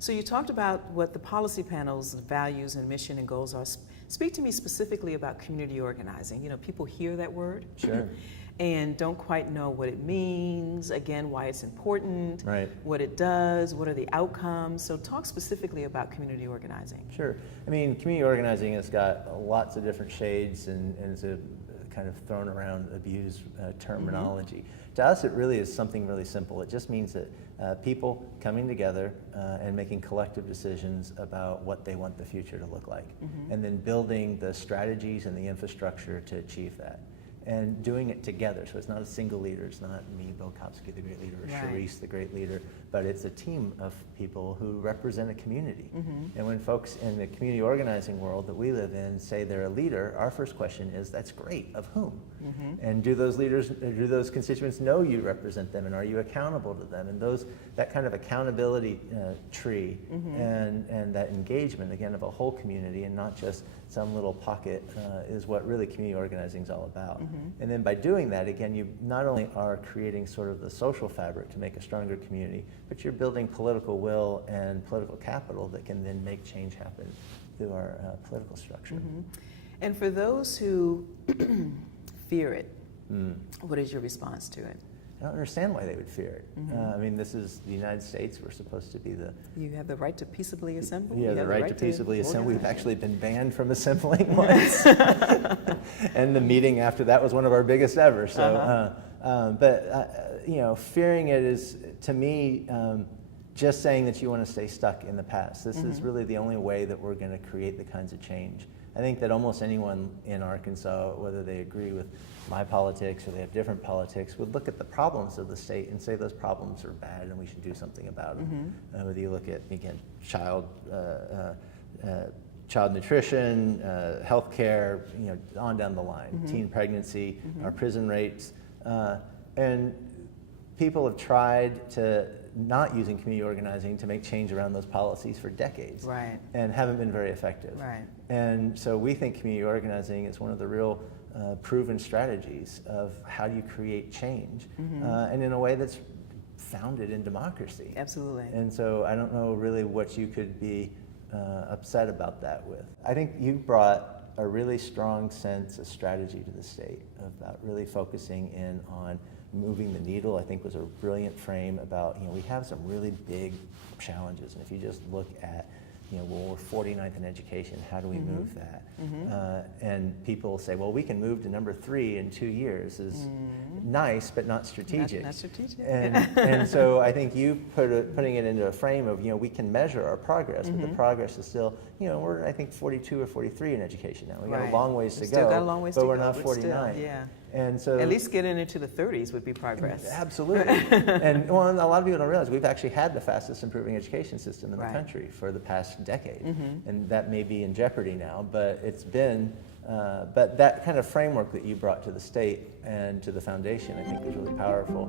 So you talked about what the policy panel's values and mission and goals are. Speak to me specifically about community organizing. You know, people hear that word. Sure. And don't quite know what it means, again, why it's important, Right. what it does, what are the outcomes. So talk specifically about community organizing. Sure. I mean, community organizing has got lots of different shades and is a kind of thrown around, abused terminology. To us, it really is something really simple. It just means that people coming together and making collective decisions about what they want the future to look like, and then building the strategies and the infrastructure to achieve that. And doing it together, so it's not a single leader, it's not me, Bill Kopsky, the great leader, or Sherece, the great leader, but it's a team of people who represent a community. And when folks in the community organizing world that we live in say they're a leader, our first question is, that's great, of whom? And do those leaders, do those constituents know you represent them, and are you accountable to them? And that kind of accountability tree and that engagement, again, of a whole community and not just some little pocket is what really community organizing is all about. And then by doing that, again, you not only are creating sort of the social fabric to make a stronger community, but you're building political will and political capital that can then make change happen through our political structure. And for those who fear it, what is your response to it? I don't understand why they would fear it. I mean, this is the United States. We're supposed to be the... You have the right to peaceably assemble. Yeah, the right to peaceably assemble. We've actually been banned from assembling once. And the meeting after that was one of our biggest ever. So, you know, fearing it is, to me, just saying that you want to stay stuck in the past. This is really the only way that we're going to create the kinds of change. I think that almost anyone in Arkansas, whether they agree with my politics or they have different politics, would look at the problems of the state and say those problems are bad and we should do something about them. Whether you look at, again, child nutrition, health care, you know, on down the line, teen pregnancy, our prison rates, and people have tried to not using community organizing to make change around those policies for decades, and haven't been very effective. And so we think community organizing is one of the real proven strategies of how do you create change, and in a way that's founded in democracy. Absolutely. And so I don't know really what you could be upset about that with. I think you brought a really strong sense of strategy to the state about really focusing in on moving the needle. I think was a brilliant frame about, you know, we have some really big challenges, and if you just look at, you know, well, we're 49th in education, how do we move that? And people say, well, we can move to number 3 in 2 years is nice, but not strategic. Not strategic. And so I think you putting it into a frame of, you know, we can measure our progress, but the progress is still, you know, we're, I think, 42 or 43 in education now. We got a long ways to go, still got a long ways but to we're go, not but 49. Still, yeah. And so at least getting into the 30s would be progress. Absolutely. And well, a lot of people don't realize we've actually had the fastest improving education system in the country for the past decade. And that may be in jeopardy now, but it's been, but that kind of framework that you brought to the state and to the foundation, I think, is really powerful.